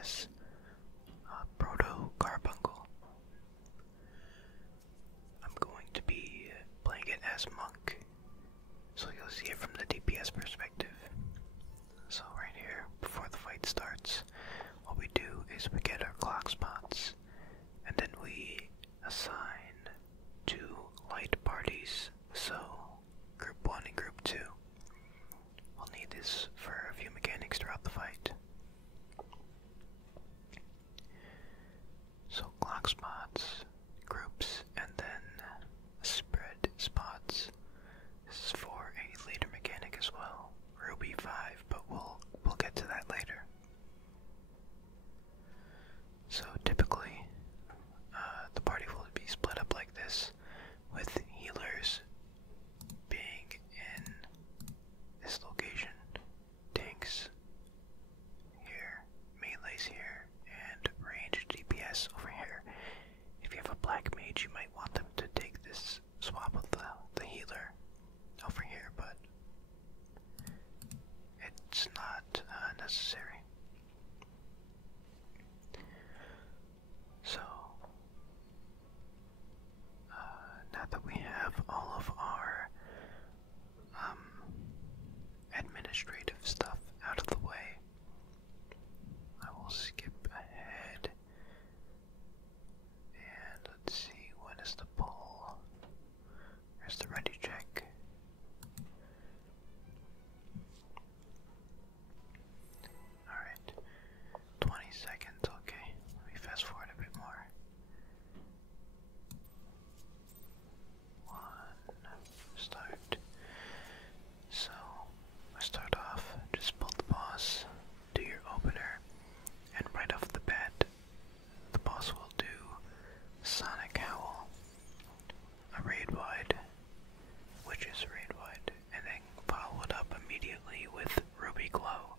as Proto Carbuncle. I'm going to be playing it as Monk, so you'll see it from the DPS perspective. So right here, before the fight starts, what we do is we get our clock spots, and then we assign two light parties, so Group 1 and Group 2. We'll need this for a few mechanics throughout the fight. So clock spots, groups, and then spread spots. This is for a later mechanic as well, Ruby 5, but we'll get to that later. So typically, the party will be split up like this, with healers being in this location, tanks here, melees here, and ranged DPS over here. If you have a black mage, you might want them to take this swap of the healer over here, but it's not necessary. So, now that we have all of our administrative stuff out of the way, I will skip ahead and let's see, when is the poll? Here's the ready check. Alright, 20 seconds, okay. Let me fast forward a bit more. 1, start. So, I start off, just pull the boss, do your opener, and right off the bat, the boss will do Sonic Howl, a raid wide, which is raid wide, and then follow it up immediately with Ruby Glow,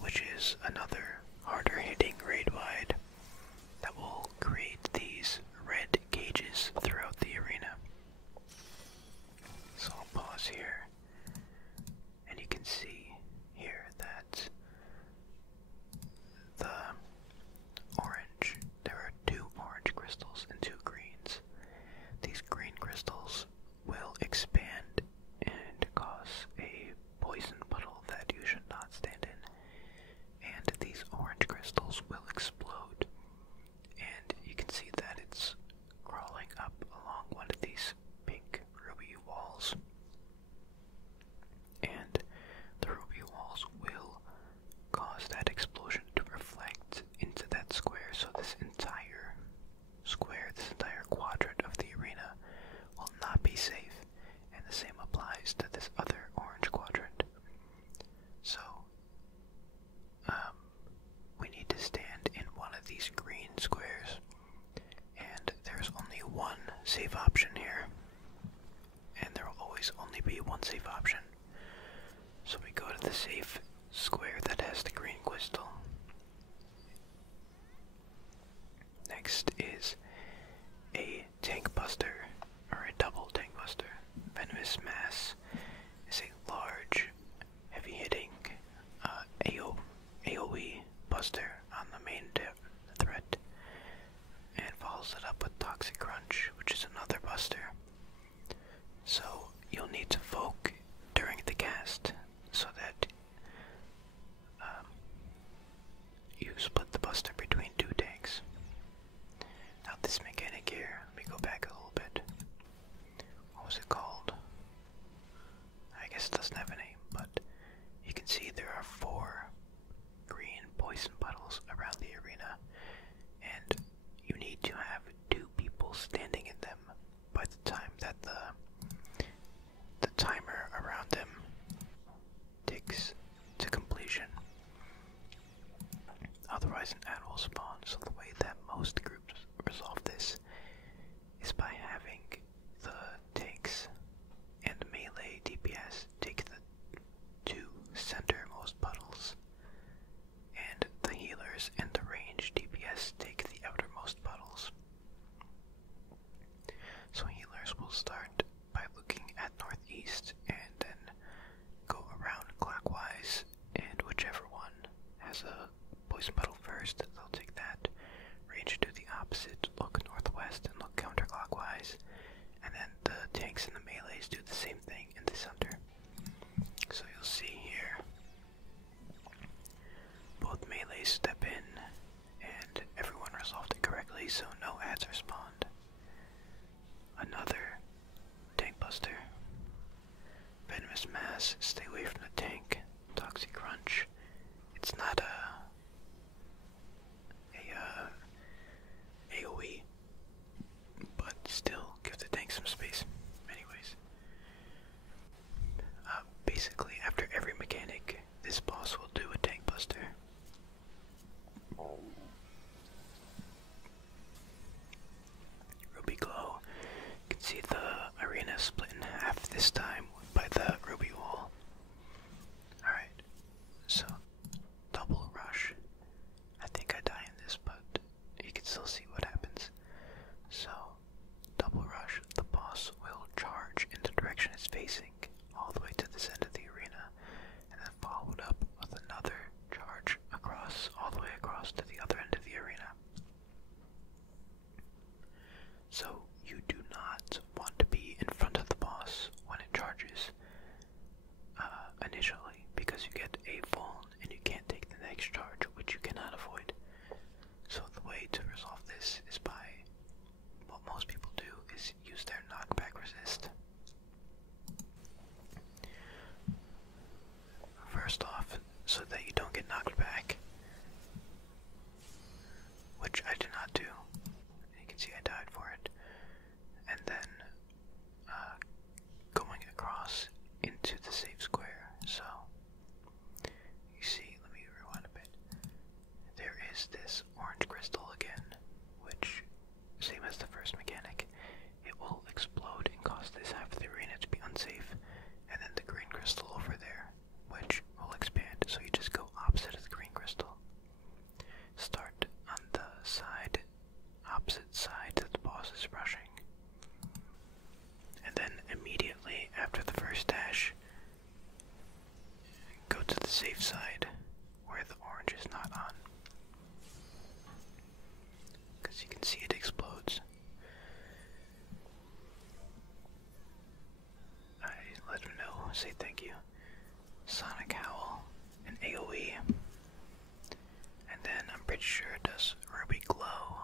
which is another harder hitting raid wide that will create these red gauges throughout the arena. So I'll pause here, and you can see here that the orange, there are 2 orange crystals and 2 greens. These green crystals will expand and cause a poison puddle that you should not stand in. And these orange crystals will explode. And you can see that it's crawling up along one of these pink ruby walls. And the ruby walls will cause that explosion to reflect into that square, so this entire square, this entire quadrant of the arena will not be safe, and the same applies to this other orange quadrant. So, we need to stand in one of these green squares, and there's only one safe option here, and there will always only be one safe option. So we go to the safe square that has the green crystal. Next is a tank buster, or a double tank buster. Venomous Mass is a large, heavy-hitting AoE buster on the main threat, and follows it up with Toxic Crunch, which is another buster. So you'll need to Voke during the cast so that you split the buster between 2 tanks. Now this mechanic here, let me go back a little bit. What was it called? I guess it doesn't have a name, but you can see there are 4 green poison puddles around the arena, and you need to have 2 people standing in them by the time that the timer around them ticks to completion. Otherwise an ad will spawn, so the way that most groups resolve this is by having the tanks and melee DPS take the 2 centermost puddles, and the healers and the range DPS take the outermost puddles. So healers will start by looking at northeast and then go around clockwise, and whichever one has a poison puddle first, they'll so no ads are spawned. Another tank buster. Venomous mass, stay away from the tank. Toxic crunch. It's not AoE, but still give the tank some space. Anyways, basically after every mechanic, this boss will do a tank buster. Ruby Glow. You can see the arena split in half this time by the ruby wall. Alright, so double rush. I think I die in this, but you can still see what happens. So, double rush, the boss will charge in the direction it's facing, all the way to this end of the arena, and then followed up with another charge across, all the way across to the other end of the arena. So, you do not want to be in front of the boss when it charges initially, because you get a vuln and you can't take the next charge, which you cannot avoid. So the way to resolve this is by, what most people do is use their knockback resist. First off, so that you don't get knocked back, which I did not do. You can see I died for it. And then going across into the safe square. So you see, let me rewind a bit. There is this orange crystal again, which, same as the first mechanic, it will explode and cause this half of the arena to be unsafe. And then the green crystal over there, which will expand. So you just go opposite of the green crystal. Start on the side, opposite side that the boss is rushing. And then immediately after the first dash, go to the safe side where the orange is not on. Because you can see it explodes. I let him know, say thank you. Sonic Howl and AoE. And then I'm pretty sure it does Ruby Glow.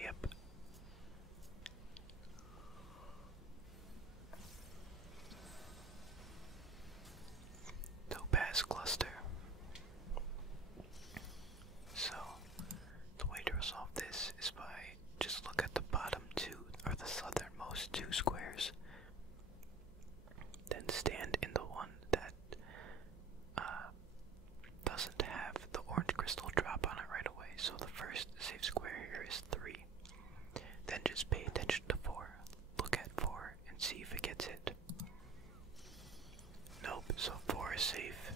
Yep. Topaz Cluster. So, the way to resolve this is by just look at the bottom two, or the southernmost two squares. Then stand in the one that doesn't have the orange crystal drop on it right away. So the first safe square here is 3. Then just pay attention to 4. Look at 4 and see if it gets hit. Nope, so 4 is safe.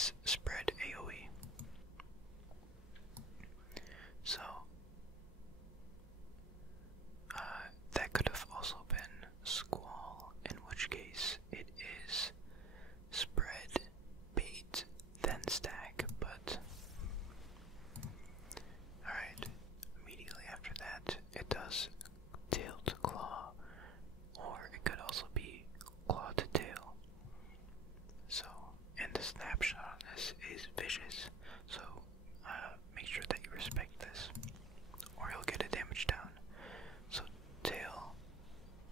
is spread AoE. So, that could have also been Squall, in which case it is spread, bait, then stack, but alright, immediately after that it does tail to claw, or it could also be claw to tail. So, and the snapshot on this is vicious, so make sure that you respect this, or you'll get a damage down. So tail,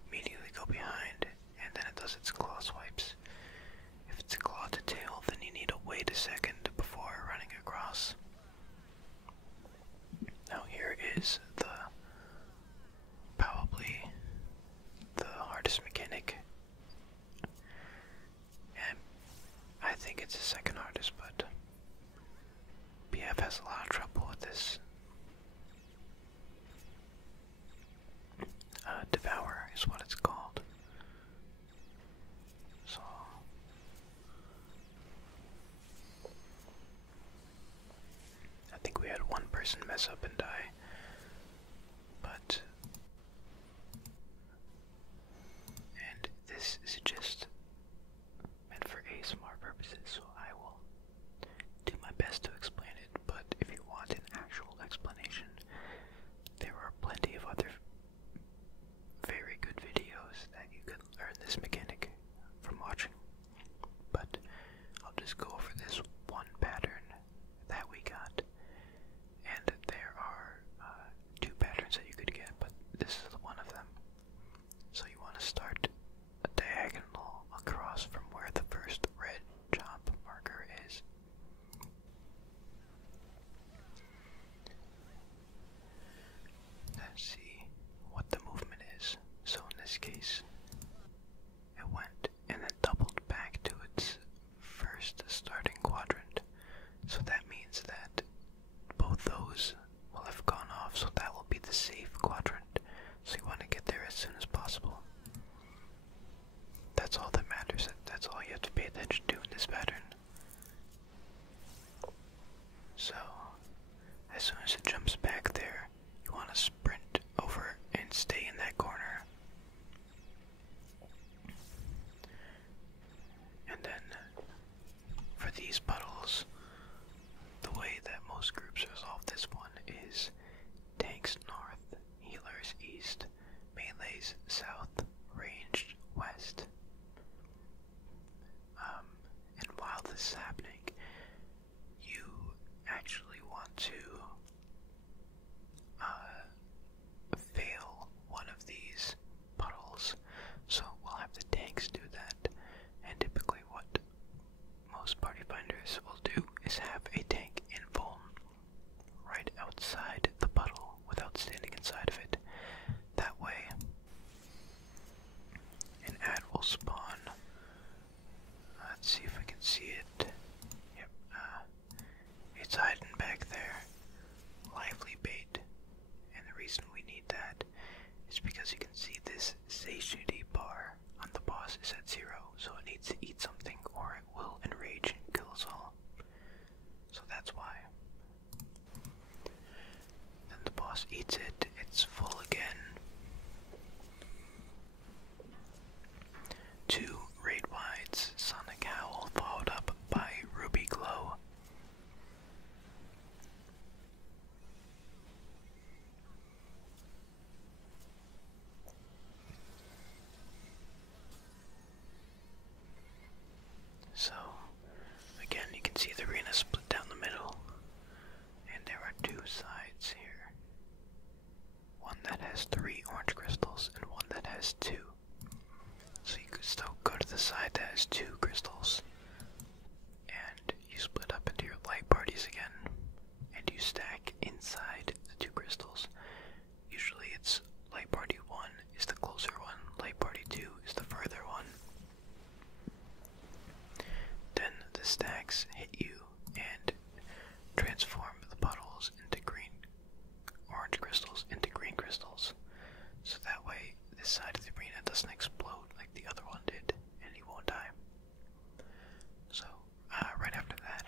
immediately go behind, and then it does its claw swipes. If it's a claw to tail, then you need to wait a second before running across. Now here is probably the hardest mechanic, and I think it's the second hardest, but BF has a lot of trouble with this. Devour is what it's called. So I think we had one person mess up and die, but and this is just meant for ASMR purposes, so I will do my best to explain it, but if you want an actual explanation, there are plenty of other very good videos that you can learn this mechanic from watching. But I'll just go over this one pattern that we got, and there are two patterns that you could get, but this is one of them. So you want to start a diagonal across from where the first red chop marker is. Let's see what the movement is. So in this case, it went and then doubled back to its first starting quadrant. So that means that both those will have gone off, so that will be the safe quadrant. So you want to get there as soon as possible. That's all that matters. That's all you have to pay attention to in this pattern. So, as soon as it jumps back there, you want to sprint over and stay in that corner. And then, for these puddles, the way that most groups resolve this one is tanks north, healers east, melees south, ranged west. And while this is happening, you actually want to fail one of these puddles. So we'll have the tanks do that, and typically what most party finders will do is have a tank invuln right outside the puddle without standing inside of it. That way, an ad will spawn. Let's see if I can see it. Yep, it's hiding back there. Lively bait. And the reason we need that is because you can see this satiety bar on the boss is at 0, so it needs to eat something or it will enrage and kill us all. So that's why. Then the boss eats it, it's full again. 2 Raid Wides, Sonic Howl, followed up by Ruby Glow. So, again, you can see the arena split down the middle, and there are 2 sides here. One that has 3 orange crystals, and one that has 2. So you could still go to the side that has 2 crystals, and you split up into your light parties again, and you stack inside the 2 crystals. Usually it's light party 1 is the closer one, light party 2 is the further one. Then the stacks hit you and transform the puddles into orange crystals into green crystals. So that way this side of the arena doesn't explode like the other one did, and you won't die. So, right after that,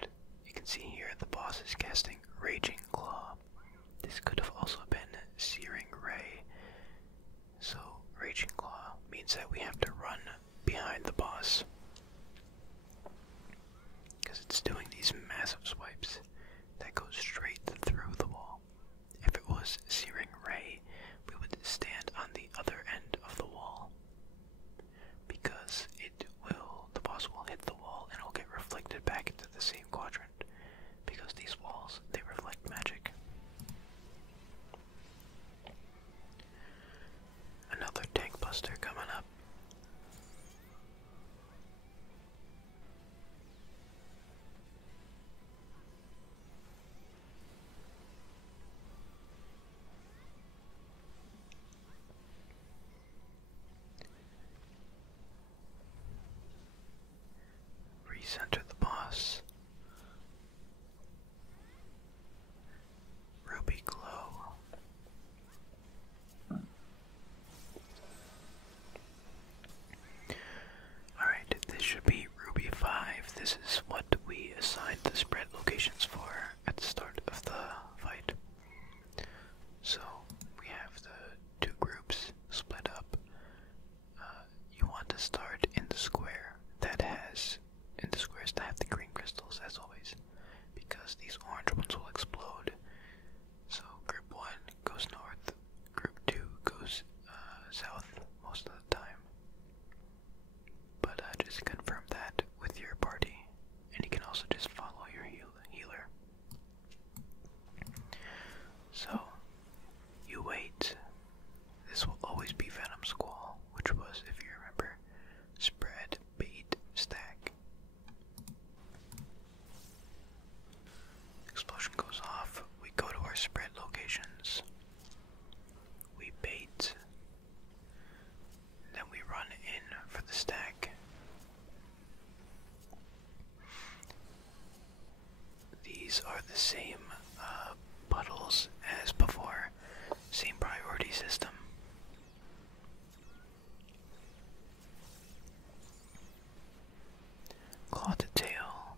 these are the same puddles as before. Same priority system. Claw to tail.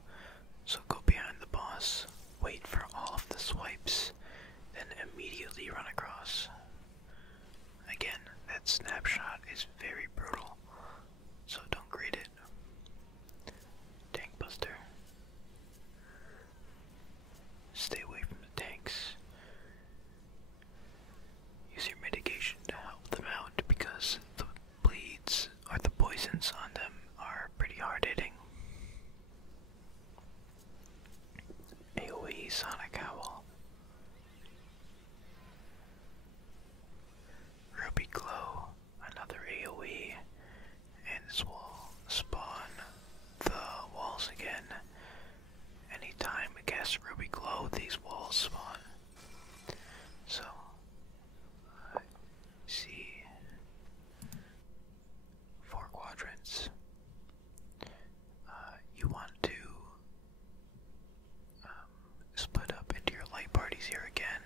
So go behind the boss, wait for all of the swipes, then immediately run across. Again, that snapshot is very brutal, so don't grade it. Tank Buster. Stay away from the tanks. Use your mitigation to help them out because the bleeds or the poisons on them are pretty hard hitting. AoE Sonic Owl. Ruby Glow, another AoE, and this will spawn the walls again. Anytime it casts Ruby Glow, these walls spawn. So, see 4 quadrants. You want to split up into your light parties here again,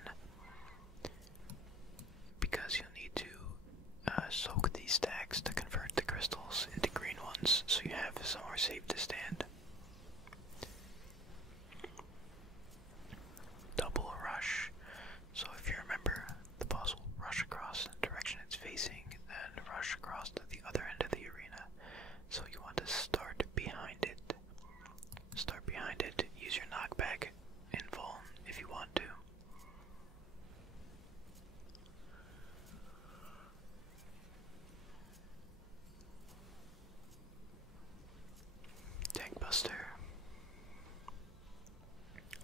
because you'll need to soak these stacks to convert the crystals into green ones, so you have somewhere safe to stand. Double rush. So if you remember, the boss will rush across the direction it's facing, then rush across to the other end of the arena. So you want to start behind it. Start behind it. Use your knockback in full if you want to. Tank Buster.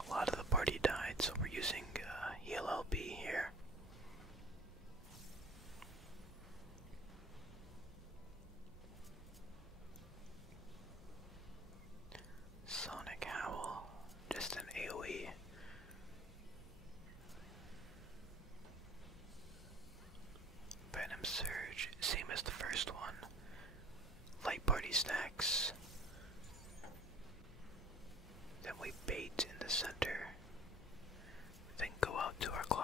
A lot of the party died, so we're using Heal LB here. Sonic Howl, just an AoE. Venom Surge, same as the first one. Light party stacks. Then we bait in the center. Then go out to our claw